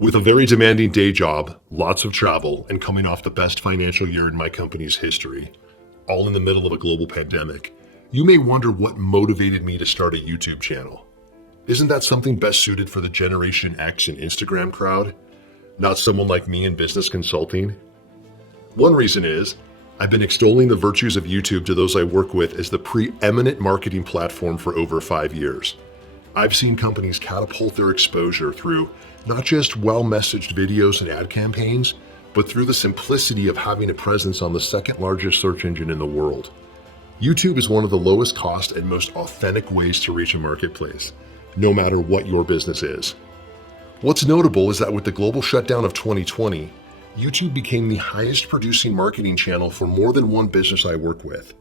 With a very demanding day job, lots of travel, and coming off the best financial year in my company's history, all in the middle of a global pandemic, you may wonder what motivated me to start a YouTube channel. Isn't that something best suited for the Generation X and Instagram crowd? Not someone like me in business consulting? One reason is, I've been extolling the virtues of YouTube to those I work with as the preeminent marketing platform for over 5 years. I've seen companies catapult their exposure through not just well-messaged videos and ad campaigns, but through the simplicity of having a presence on the second largest search engine in the world. YouTube is one of the lowest cost and most authentic ways to reach a marketplace, no matter what your business is. What's notable is that with the global shutdown of 2020, YouTube became the highest producing marketing channel for more than one business I work with.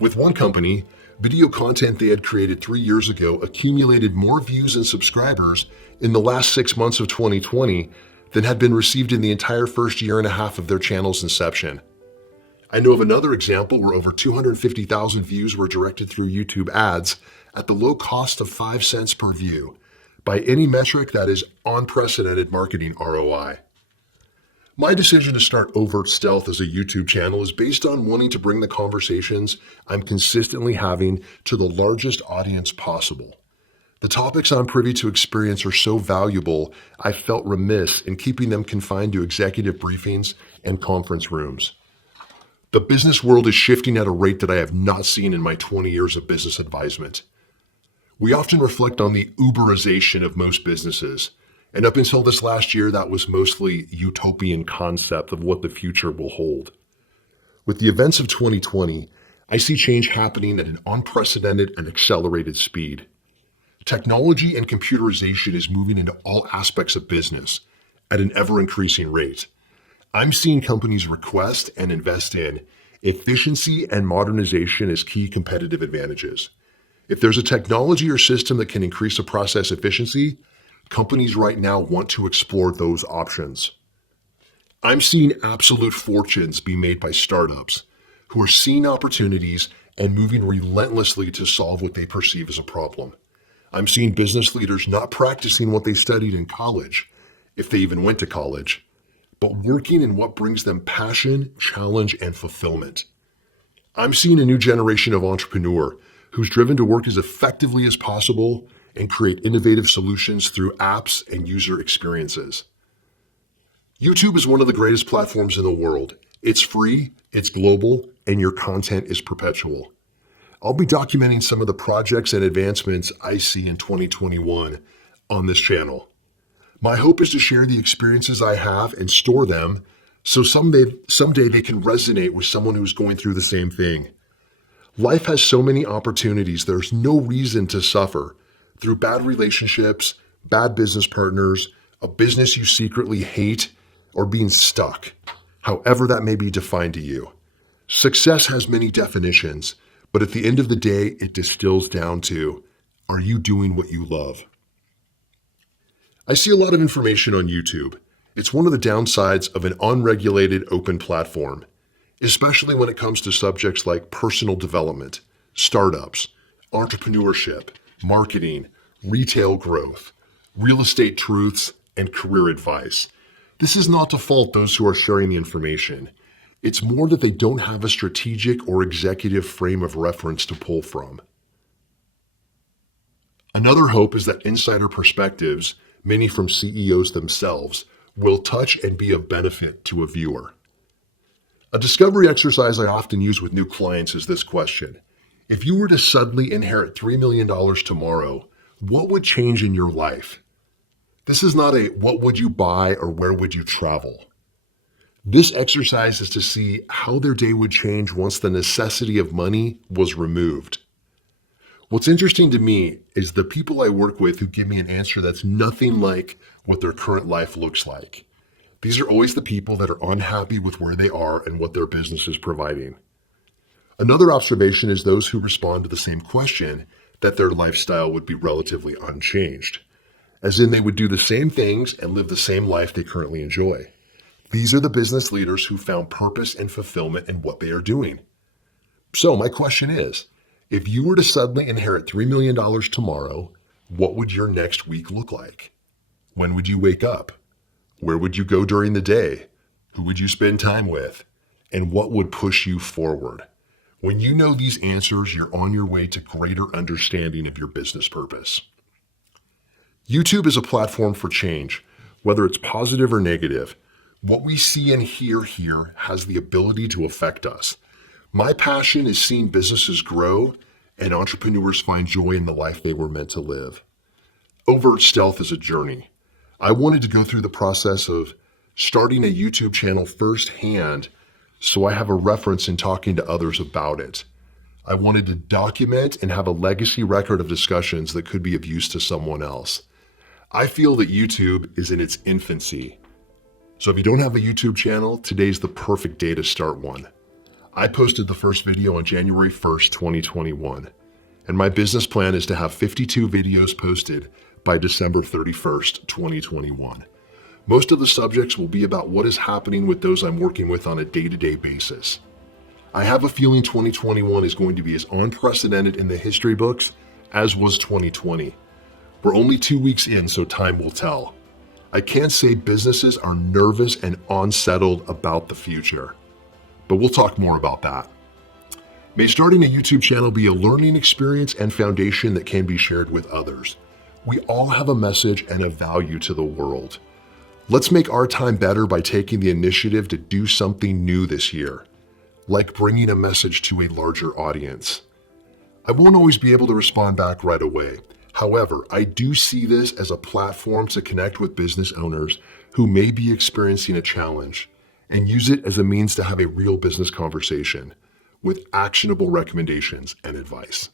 With one company, video content they had created 3 years ago accumulated more views and subscribers in the last 6 months of 2020 than had been received in the entire first year and a half of their channel's inception. I know of another example where over 250,000 views were directed through YouTube ads at the low cost of 5 cents per view. By any metric, that is unprecedented marketing ROI. My decision to start Overt Stealth as a YouTube channel is based on wanting to bring the conversations I'm consistently having to the largest audience possible. The topics I'm privy to experience are so valuable, I felt remiss in keeping them confined to executive briefings and conference rooms. The business world is shifting at a rate that I have not seen in my 20 years of business advisement. We often reflect on the Uberization of most businesses, and up until this last year, that was mostly utopian concept of what the future will hold. With the events of 2020, I see change happening at an unprecedented and accelerated speed. Technology and computerization is moving into all aspects of business at an ever-increasing rate. I'm seeing companies request and invest in efficiency and modernization as key competitive advantages. If there's a technology or system that can increase a process efficiency, companies right now want to explore those options. I'm seeing absolute fortunes be made by startups who are seeing opportunities and moving relentlessly to solve what they perceive as a problem. I'm seeing business leaders not practicing what they studied in college, if they even went to college, but working in what brings them passion, challenge, and fulfillment. I'm seeing a new generation of entrepreneur who's driven to work as effectively as possible and create innovative solutions through apps and user experiences. YouTube is one of the greatest platforms in the world. It's free, it's global, and your content is perpetual. I'll be documenting some of the projects and advancements I see in 2021 on this channel. My hope is to share the experiences I have and store them so someday they can resonate with someone who's going through the same thing. Life has so many opportunities, there's no reason to suffer through bad relationships, bad business partners, a business you secretly hate, or being stuck, however that may be defined to you. Success has many definitions, but at the end of the day, it distills down to, are you doing what you love? I see a lot of information on YouTube. It's one of the downsides of an unregulated open platform, especially when it comes to subjects like personal development, startups, entrepreneurship, marketing, retail growth, real estate truths, and career advice. This is not to fault those who are sharing the information. It's more that they don't have a strategic or executive frame of reference to pull from. Another hope is that insider perspectives, many from CEOs themselves, will touch and be of benefit to a viewer. A discovery exercise I often use with new clients is this question. If you were to suddenly inherit $3 million tomorrow, what would change in your life? This is not a what would you buy or where would you travel. This exercise is to see how their day would change once the necessity of money was removed. What's interesting to me is the people I work with who give me an answer that's nothing like what their current life looks like. These are always the people that are unhappy with where they are and what their business is providing. Another observation is those who respond to the same question that their lifestyle would be relatively unchanged, as in they would do the same things and live the same life they currently enjoy. These are the business leaders who found purpose and fulfillment in what they are doing. So my question is, if you were to suddenly inherit $3 million tomorrow, what would your next week look like? When would you wake up? Where would you go during the day? Who would you spend time with? And what would push you forward? When you know these answers, you're on your way to greater understanding of your business purpose. YouTube is a platform for change, whether it's positive or negative. What we see and hear here has the ability to affect us. My passion is seeing businesses grow and entrepreneurs find joy in the life they were meant to live. Overt stealth is a journey. I wanted to go through the process of starting a YouTube channel firsthand so I have a reference in talking to others about it. I wanted to document and have a legacy record of discussions that could be of use to someone else. I feel that YouTube is in its infancy. So if you don't have a YouTube channel, today's the perfect day to start one. I posted the first video on January 1st, 2021, and my business plan is to have 52 videos posted by December 31st, 2021. Most of the subjects will be about what is happening with those I'm working with on a day-to-day basis. I have a feeling 2021 is going to be as unprecedented in the history books as was 2020. We're only 2 weeks in, so time will tell. I can say businesses are nervous and unsettled about the future, but we'll talk more about that. May starting a YouTube channel be a learning experience and foundation that can be shared with others. We all have a message and a value to the world. Let's make our time better by taking the initiative to do something new this year, like bringing a message to a larger audience. I won't always be able to respond back right away. However, I do see this as a platform to connect with business owners who may be experiencing a challenge and use it as a means to have a real business conversation with actionable recommendations and advice.